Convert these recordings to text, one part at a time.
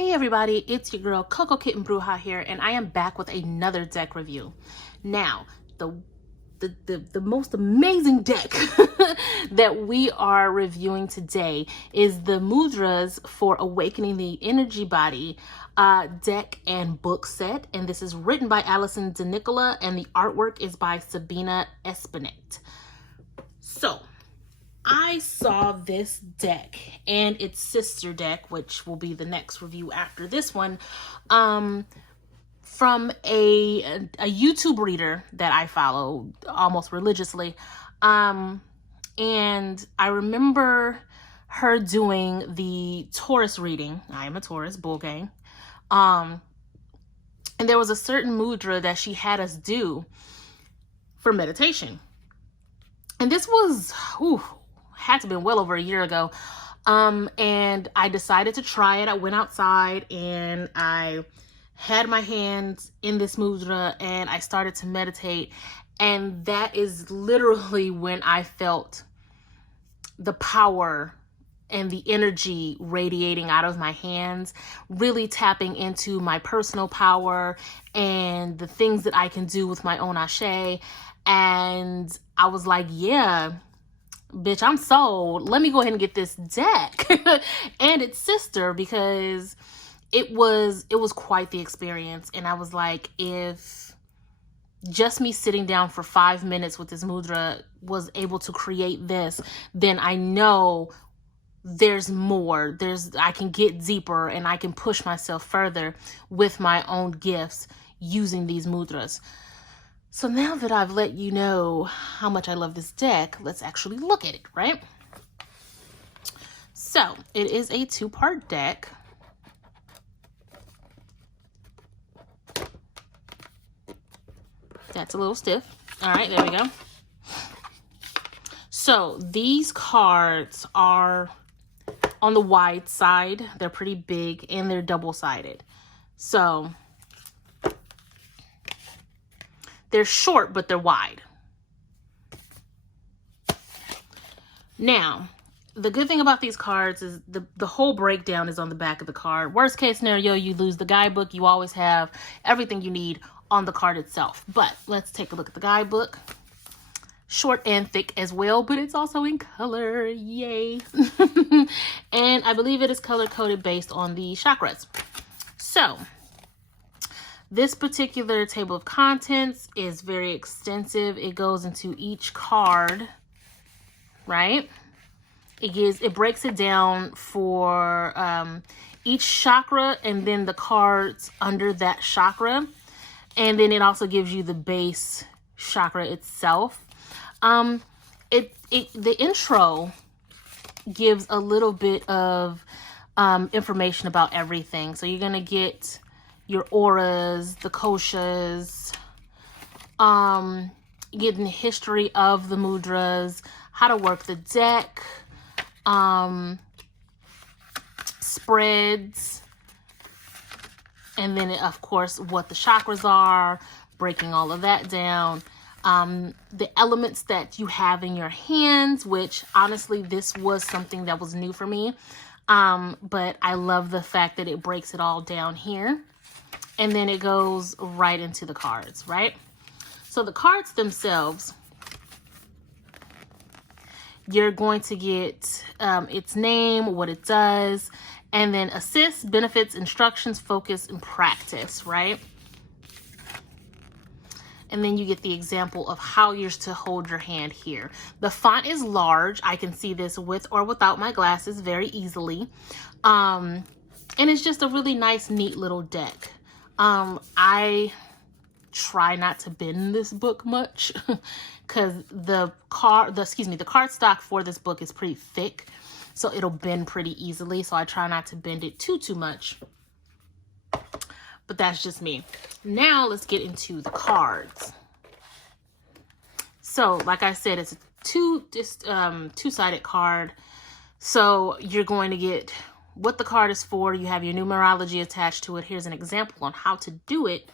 Hey everybody, it's your girl Coco Kitten Bruja here, and I am back with another deck review. Now, the most amazing deck that we are reviewing today is the Mudras for Awakening the Energy Body deck and book set, and this is written by Alison, DeNicola, and the artwork is by Sabina, Espinet. So I saw this deck and its sister deck, which will be the next review after this one, from a YouTube reader that I follow almost religiously. And I remember her doing the Taurus reading. I am a Taurus, bull gang. And there was a certain mudra that she had us do for meditation. And this was, had to have been well over a year ago. And I decided to try it. I went outside and I had my hands in this mudra and I started to meditate. And that is literally when I felt the power and the energy radiating out of my hands, really tapping into my personal power and the things that I can do with my own ashe. And I was like, yeah, bitch, I'm sold. Let me go ahead and get this deck and its sister, because it was quite the experience. And I was like, if just me sitting down for 5 minutes with this mudra was able to create this, then I know there's more. I can get deeper and I can push myself further with my own gifts using these mudras. So now that I've let you know how much I love this deck, let's actually look at it, right? So it is a 2-part deck. That's a little stiff. All right, there we go. So these cards are on the wide side. They're pretty big and they're double-sided. So they're short, but they're wide. Now, the good thing about these cards is the whole breakdown is on the back of the card. Worst case scenario, you lose the guidebook. You always have everything you need on the card itself. But let's take a look at the guidebook. Short and thick as well, but it's also in color. Yay. And I believe it is color-coded based on the chakras. So this particular table of contents is very extensive. It goes into each card, right? It breaks it down for each chakra and then the cards under that chakra. And then it also gives you the base chakra itself. The intro gives a little bit of information about everything. So you're going to get your auras, the koshas, getting the history of the mudras, how to work the deck, spreads, and then of course what the chakras are, breaking all of that down, the elements that you have in your hands, which honestly this was something that was new for me, but I love the fact that it breaks it all down here. And then it goes right into the cards, right? So the cards themselves, you're going to get its name, what it does, and then assists, benefits, instructions, focus, and practice, right? And then you get the example of how you're to hold your hand here. The font is large. I can see this with or without my glasses very easily. And it's just a really nice, neat little deck. I try not to bend this book much because the card stock for this book is pretty thick, so it'll bend pretty easily. So I try not to bend it too much, but that's just me. Now let's get into the cards. So like I said, it's a two-sided card. So you're going to get what the card is for. You have your numerology attached to it. Here's an example on how to do it.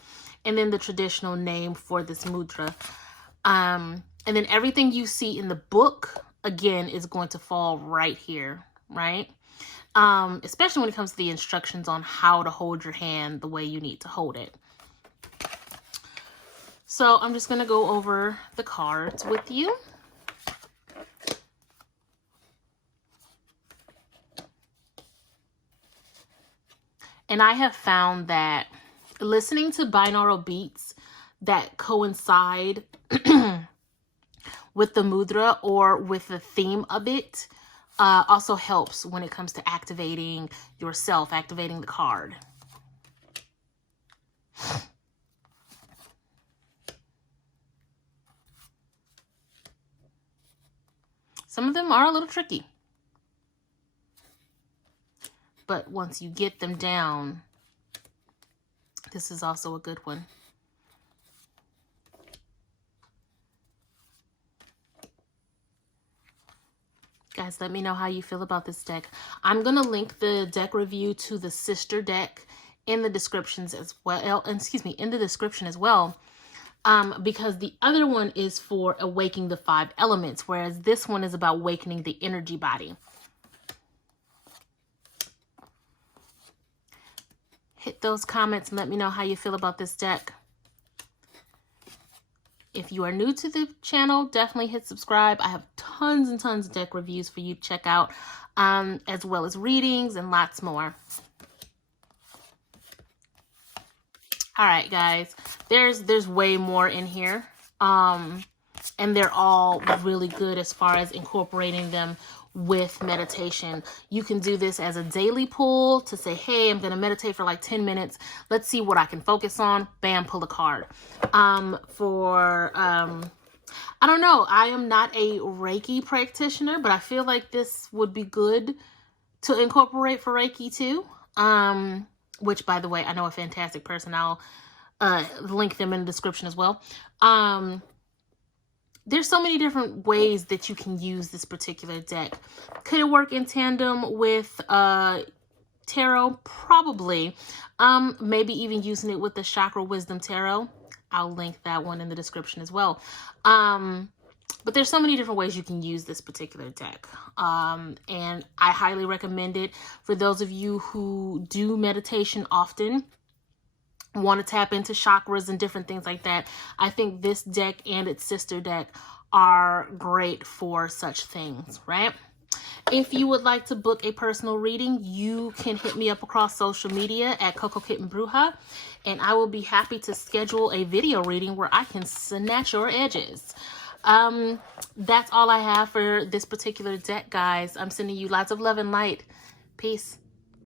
And then the traditional name for this mudra. And then everything you see in the book, again, is going to fall right here, right? especially when it comes to the instructions on how to hold your hand the way you need to hold it. So I'm just going to go over the cards with you. And I have found that listening to binaural beats that coincide with the mudra or with the theme of it also helps when it comes to activating yourself, activating the card. Some of them are a little tricky, but once you get them down, this is also a good one. Guys, let me know how you feel about this deck. I'm going to link the deck review to the sister deck in the descriptions as well. In the description as well. Because the other one is for awakening the 5 elements, whereas this one is about awakening the energy body. Hit those comments and let me know how you feel about this deck. If you are new to the channel, definitely hit subscribe. I have tons and tons of deck reviews for you to check out, as well as readings and lots more. All right, guys, there's way more in here, and they're all really good as far as incorporating them with meditation. You can do this as a daily pull to say, hey, I'm going to meditate for like 10 minutes. Let's see what I can focus on. Bam, pull a card. I don't know. I am not a Reiki practitioner, but I feel like this would be good to incorporate for Reiki too. Which, by the way, I know a fantastic person. I'll link them in the description as well. There's so many different ways that you can use this particular deck. Could it work in tandem with tarot? Probably. Maybe even using it with the Chakra Wisdom Tarot. I'll link that one in the description as well. But there's so many different ways you can use this particular deck. And I highly recommend it for those of you who do meditation often, want to tap into chakras and different things like that. I think this deck and its sister deck are great for such things, right? If you would like to book a personal reading, you can hit me up across social media at Coco Kitten Bruja, and I will be happy to schedule a video reading where I can snatch your edges. That's all I have for this particular deck, guys. I'm sending you lots of love and light. Peace.